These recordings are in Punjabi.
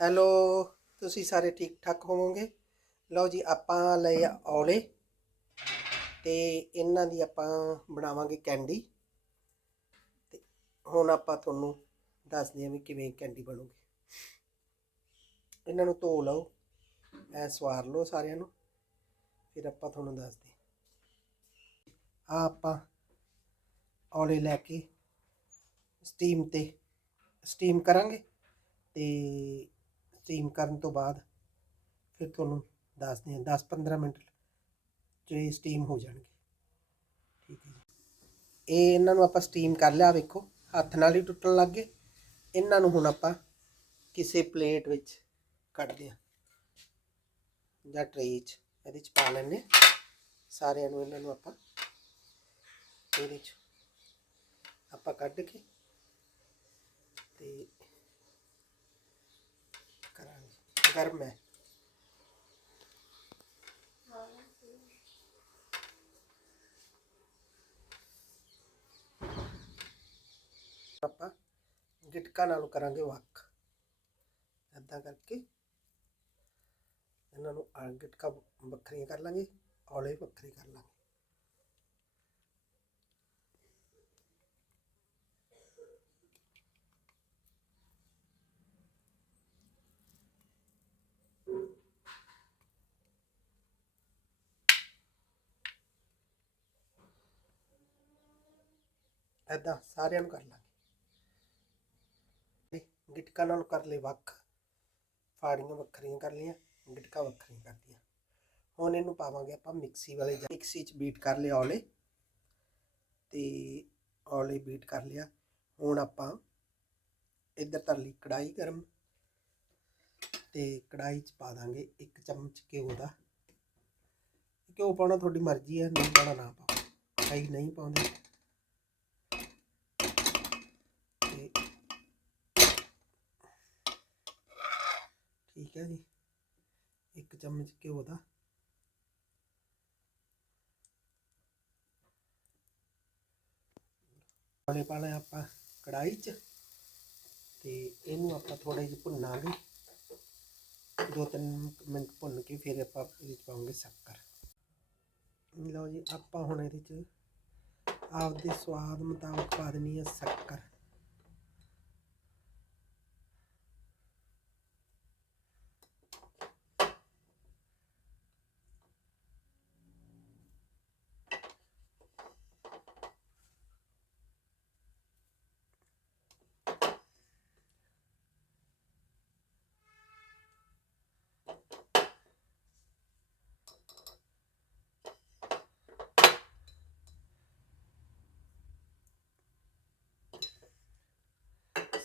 ਹੈਲੋ, ਤੁਸੀਂ ਸਾਰੇ ਠੀਕ ਠਾਕ ਹੋਵੋਗੇ? ਲਓ ਜੀ, ਆਪਾਂ ਲਏ ਆ ਔਲੇ ਤੇ ਇਹਨਾਂ ਦੀ ਆਪਾਂ ਬਣਾਵਾਂਗੇ ਕੈਂਡੀ। ਤੇ ਹੁਣ ਆਪਾਂ ਤੁਹਾਨੂੰ ਦੱਸਦੇ ਹਾਂ ਵੀ ਕਿਵੇਂ ਕੈਂਡੀ ਬਣੂਗੀ। ਇਹਨਾਂ ਨੂੰ ਧੋ ਲਓ ਐ ਸਵਾਰ ਲਓ ਸਾਰਿਆਂ ਨੂੰ, ਫਿਰ ਆਪਾਂ ਤੁਹਾਨੂੰ ਦੱਸਦੇ ਆ ਆਪਾਂ ਔਲੇ ਲੈ ਕੇ ਸਟੀਮ ਤੇ, ਸਟੀਮ ਕਰਾਂਗੇ ਤੇ ਸਟੀਮ ਕਰਨ ਤੋਂ ਬਾਅਦ ਫਿਰ ਤੁਹਾਨੂੰ ਦੱਸਦੇ ਹਾਂ 10-15 ਮਿੰਟ ਚ ਸਟੀਮ ਹੋ ਜਾਣਗੇ। ਠੀਕ ਹੈ ਜੀ। ਇਹ ਇਹਨਾਂ ਨੂੰ ਆਪਾਂ ਸਟੀਮ ਕਰ ਲਿਆ ਵੇਖੋ, ਹੱਥ ਨਾਲ ਹੀ ਟੁੱਟਣ ਲੱਗ ਗਏ। ਇਹਨਾਂ ਨੂੰ ਹੁਣ ਆਪਾਂ ਕਿਸੇ ਪਲੇਟ ਵਿੱਚ ਕੱਢਦੇ ਹਾਂ। ਜਾਂ ਟਰੇ 'ਚ, ਇਹਦੇ 'ਚ ਪਾ ਲੈਣੇ ਸਾਰਿਆਂ ਨੂੰ ਇਹਨਾਂ ਨੂੰ ਆਪਾਂ ਇਹਦੇ 'ਚ ਆਪਾਂ ਕੱਢ ਕੇ ਤੇ ਕਰਾਂਗੇ ਗਰਮ ਹੈ। ਆਪਾਂ ਗਿਟਕਾ ਨਾਲ ਕਰਾਂਗੇ ਵੱਖ। ਏਦਾਂ ਕਰਕੇ ਇਹਨਾਂ ਨੂੰ ਗਿਟਕਾ ਵੱਖਰੀਆਂ ਕਰ ਲਾਂਗੇ, ਔਲੇ ਵੱਖਰੀ ਕਰ ਲਾਂਗੇ। ਏਦਾਂ ਸਾਰਿਆਂ ਨੂੰ ਕਰ ਲਾਂਗੇ। ਗਿਟਕਾ ਨਾਲ ਕਰ ਲਏ ਵੱਖ, ਫਾੜੀਆਂ ਵੱਖਰੀਆਂ ਕਰ ਲਈਆਂ, ਗਿਟਕਾ ਵੱਖਰੀਆਂ ਕਰਤੀਆਂ। ਹੁਣ ਇਹਨੂੰ ਪਾਵਾਂਗੇ ਆਪਾਂ ਮਿਕਸੀ ਵਾਲੇ ਮਿਕਸੀ 'ਚ ਬੀਟ ਕਰ ਲਿਆ ਔਲੇ। ਤੇ ਔਲੇ ਬੀਟ ਕਰ ਲਿਆ। ਹੁਣ ਆਪਾਂ ਇੱਧਰ ਧਰ ਲਈ ਕੜਾਈ ਗਰਮ। ਤੇ ਕੜਾਈ 'ਚ ਪਾ ਦਾਂਗੇ ਇੱਕ ਚਮਚ ਘਿਓ ਦਾ। ਘਿਓ ਪਾਉਣਾ ਤੁਹਾਡੀ ਮਰਜ਼ੀ ਹੈ, ਨਹੀਂ ਪਾਉਣਾ ਨਾ ਪਾਓ। ਕਈ ਨਹੀਂ ਪਾਉਂਦੇ ਤੇ ਠੀਕ ਹੈ ਜੀ। ਇੱਕ ਚਮਚ ਘਿਓ ਦਾ। ਪਾਣੇ ਪਾਣਾ ਆਪਾਂ ਕੜਾਈ 'ਚ ਤੇ ਇਹਨੂੰ ਆਪਾਂ ਥੋੜਾ ਜਿਹਾ ਭੁੰਨਾਂਗੇ ਦੋ ਤਿੰਨ ਮਿੰਟ ਭੁੰਨ ਕੇ ਫਿਰ ਆਪਾਂ ਇਹਦੇ 'ਚ ਪਾਉਂਗੇ ਸ਼ੱਕਰ। ਲਓ ਜੀ, ਆਪਾਂ ਹੁਣ ਇਹਦੇ 'ਚ ਆਪਦੇ ਸਵਾਦ ਮੁਤਾਬਕ ਪਾ ਦੇਣੀ ਹੈ ਸ਼ੱਕਰ।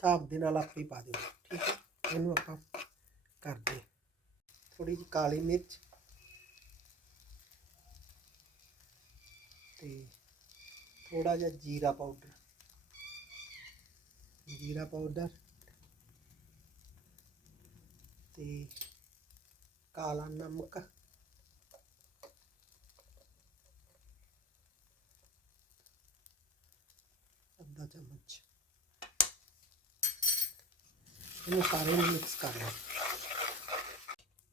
ਹਿਸਾਬ ਦੇ ਨਾਲ ਆਪੇ ਪਾ ਦਿਓ। ਠੀਕ ਹੈ? ਇਹਨੂੰ ਆਪਾਂ ਕਰਦੇ ਥੋੜੀ ਜਿਹੀ ਕਾਲੀ ਮਿਰਚ। ਤੇ ਥੋੜਾ ਜਿਹਾ ਜੀਰਾ ਪਾਊਡਰ। ਜੀਰਾ ਪਾਊਡਰ। ਤੇ ਕਾਲਾ ਨਮਕ। ਅੱਧਾ ਚਮਚ। ਇਹਨੂੰ ਸਾਰੇ ਨੂੰ ਮਿਕਸ ਕਰ ਲਓ।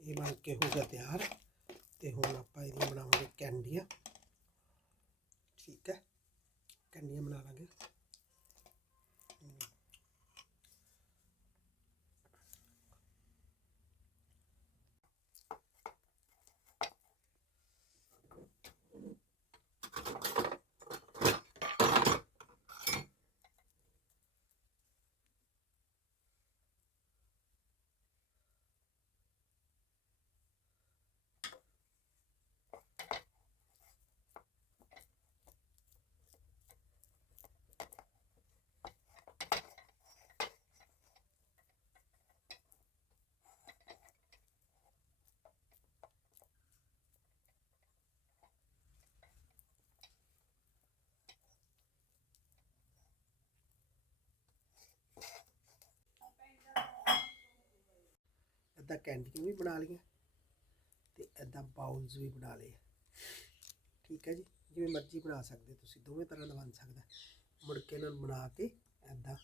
ਇਹ ਬਣ ਕੇ ਹੋ ਗਿਆ ਤਿਆਰ। ਤੇ ਹੁਣ ਆਪਾਂ ਇਹਦੀਆਂ ਬਣਾਵਾਂਗੇ ਕੈਂਡੀਆਂ ਠੀਕ ਹੈ ਕੈਂਡੀਆਂ ਬਣਾ ਲਾਂਗੇ ਇੱਦਾਂ ਕੈਂਡੀਆਂ ਵੀ ਬਣਾ ਲਈਆਂ ਤੇ ਇੱਦਾਂ ਬਾਉਲਸ ਵੀ ਬਣਾ ਲਏ। ਠੀਕ ਹੈ ਜੀ, ਜਿਵੇਂ ਮਰਜ਼ੀ ਬਣਾ ਸਕਦੇ ਤੁਸੀਂ, ਦੋਵੇਂ ਤਰ੍ਹਾਂ ਦਾ ਬਣ ਸਕਦਾ। ਮੁੜਕੇ ਨਾਲ ਬਣਾ ਕੇ ਇੱਦਾਂ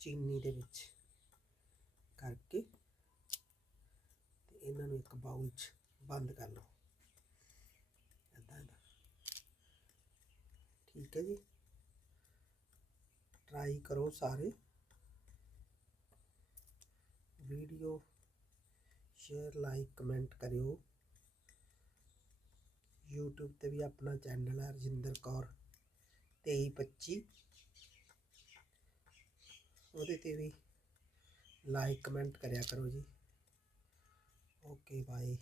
ਚੀਨੀ ਦੇ ਵਿੱਚ ਕਰਕੇ ਤੇ ਇਹਨਾਂ ਨੂੰ ਇੱਕ ਬਾਉਲ 'ਚ ਬੰਦ ਕਰ ਲਓ। ਏਦਾਂ ਏਦਾਂ ਠੀਕ ਹੈ ਜੀ। ਟਰਾਈ ਕਰੋ ਸਾਰੇ। ਵੀਡੀਓ ਸ਼ੇਅਰ, ਲਾਈਕ, ਕਮੈਂਟ ਕਰਿਓ। YouTube ਤੇ ਵੀ ਆਪਣਾ ਚੈਨਲ ਹੈ ਰਜਿੰਦਰ ਕੌਰ 2325 ਉਹਦੇ ਤੇ ਵੀ ਲਾਈਕ, ਕਮੈਂਟ ਕਰਿਆ ਕਰੋ ਜੀ। Okay, bye.